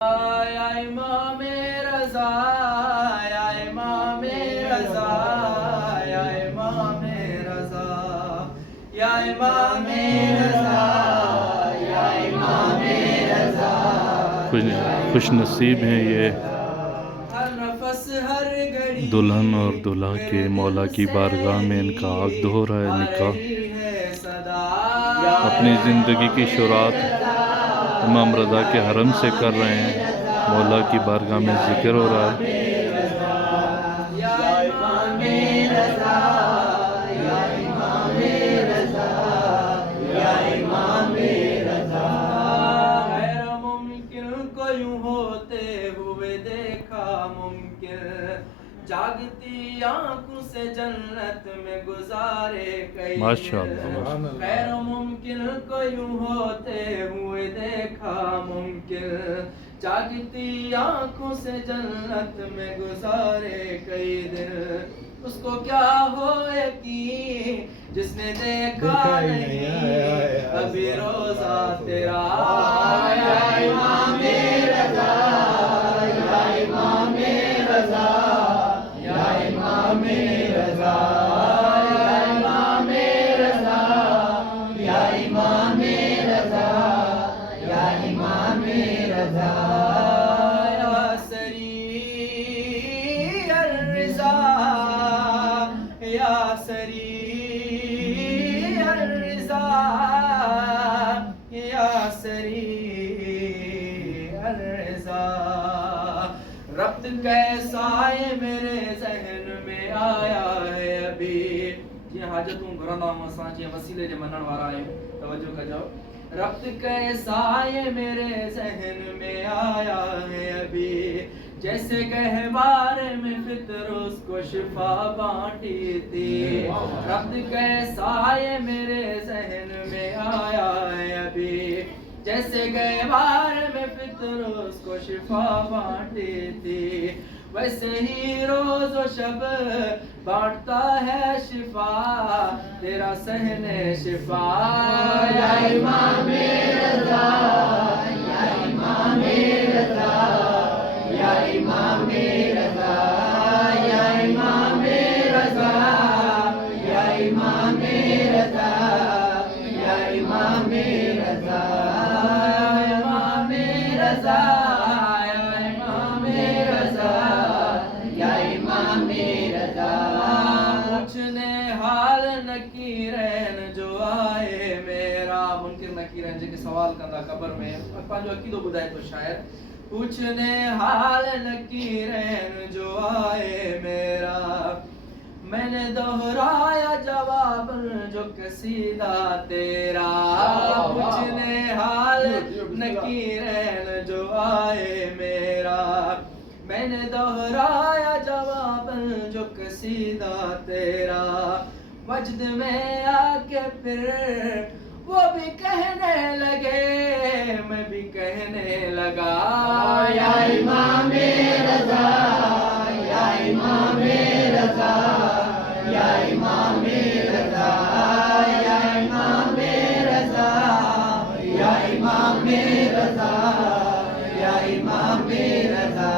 یا امام رضا یا امام رضا یا امام رضا یا امام رضا یا امام رضا خوش نصیب ہیں یہ ہر نفس ہر گھڑی دلہن اور دلہا کے مولا کی بارگاہ میں ان کا عقد ہو رہا ہے نکاح. اپنی زندگی کی شروعات امام رضا کے حرم سے کر رہے ہیں. مولا کی بارگاہ میں ذکر ہو رہا ہے. یا امام رضا یا امام رضا یا امام رضا غیر ممکن کو یوں ہوتے ہوئے دیکھا ممکن جاگتی آنکھوں سے جنت میں گزارے کئی ماشاءاللہ. غیر ممکن کو یوں ہوتے ہوئے دیکھا ممکن جاگتی آنکھوں سے جنت میں گزارے کئی دن اس کو کیا ہو یقین جس نے دیکھا نہیں ابھی روزہ تیرا یا امام رضا یا امام رضا یا امام رضا یا امام رضا یا امام رضا یا امام رضا یا سری الرضا یا سری الرضا یا سری الرضا ربط کیسا ہے میرے ذہن میں آیا ہے ابھی یہ حاجتوں گھرنا مساں جے وسیلے دے منن وارا ہے توجہ کجو ربط کیسا یہ میرے ذہن میں آیا ہے ابھی جیسے گہوارے میں فطر اس کو شفا بانٹی تھی ربط کیسا یہ میرے ذہن میں آیا ہے ابھی جیسے گہوارے میں فطر اس کو شفا بانٹی تھی ویسے ہی روز و شب بانٹتا ہے شفا تیرا صحن شفا یا امام رضا یا امام رضا یا امام رضا یا امام رضا یا امام رضا یا امام رضا امام رضا نکیرین جو آئے میرا منکر نکیرین جن کے سوال کندا قبر میں پانچو عقیدو بدائے تو شاعر پوچھنے حال نکیرین جو آئے میرا میں نے دہرایا جواب جو قصیدہ تیرا پوچھنے حال نکیرین جو آئے میرا میں نے دہرایا جواب جو قصیدہ تیرا وجد میں آ کے پھر وہ بھی کہنے لگے میں بھی کہنے لگا یا امام رضا یا امام رضا یا امام رضا یا امام رضا یا امام رضا یا امام رضا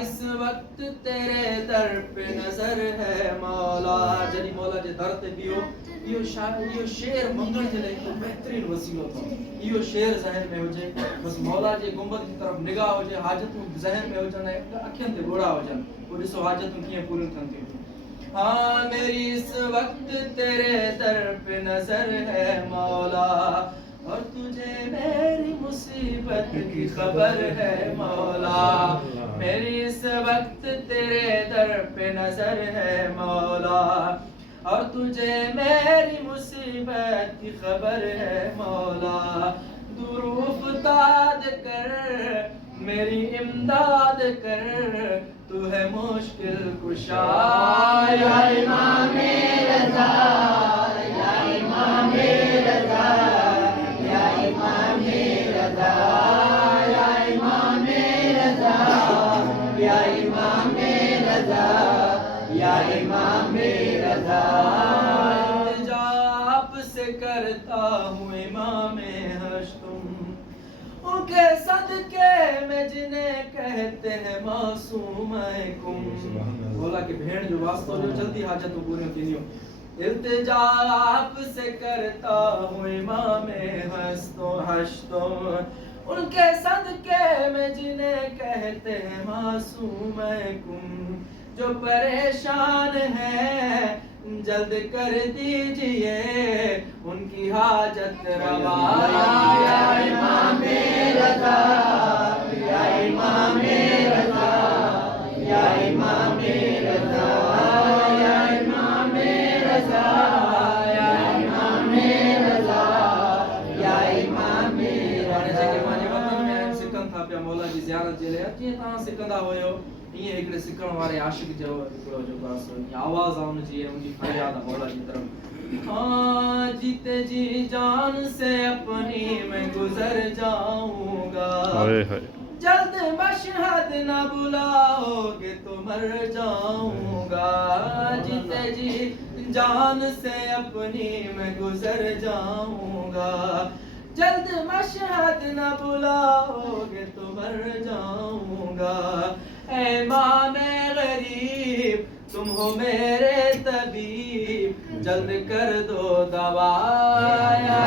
اس وقت تیرے در پہ نظر ہے مولا جنی مولا جے در تے بیو یہ شعر منگل جے لئی تو بہترین وسیلو تھا یہ شعر ذہن میں ہو جائے بس مولا جے گنبد کی طرف نگاہ ہو جائے حاجتوں ذہن میں ہو جانا اکھیاں تے گوڑا ہو جانا وہ ڈسو حاجتوں کیے پوری تھنتی ہاں میری اس وقت تیرے در پہ نظر ہے مولا اور تجھے میری مصیبت کی خبر ہے مولا میری اس وقت تیرے در پہ نظر ہے مولا اور تجھے میری مصیبت کی خبر ہے مولا دور افتاد کر میری امداد کر تو ہے مشکل کشا یا امام رضا یا امام رضا یا امام رضا یا امام رضا یا امام رضا یا امام رضا التجا آپ سے کرتا ہوں امام ہشتم ان کے صدقے میں جنہیں کہتے ہیں معصوم کم. بولا کہ بھیڑ جو واسطہ جو جلدی حاجت تو پوری ہوتی نہیں ہو. التجا آپ سے کرتا ہوں امام ہشتوں ان کے صدقے میں جنہیں کہتے ہیں معصوم کم. جو پریشان ہے جلد کر دیجئے ان کی حاجت روا. یا امام رضا یا امام رضا یا امام رضا یا امام رضا یا امام رضا یا امام رضا. مولا جی زیارت جے لے جی تاں سکندا ہویو یہ ایک سکن والے عاشق جو بس آواز آن جی ان کی فریاد مولا کی طرف. ہاں جیتے جی جان سے اپنی میں گزر جاؤں گا جلد مشہد نہ بلاؤ گے تو مر جاؤں گا. جیتے جی جان سے اپنی میں گزر جاؤں گا جلد مشہد نہ بلاؤ گے تو مر جاؤں گا. اے امام غریب تم ہو میرے طبیب جلد کر دو دوا. یا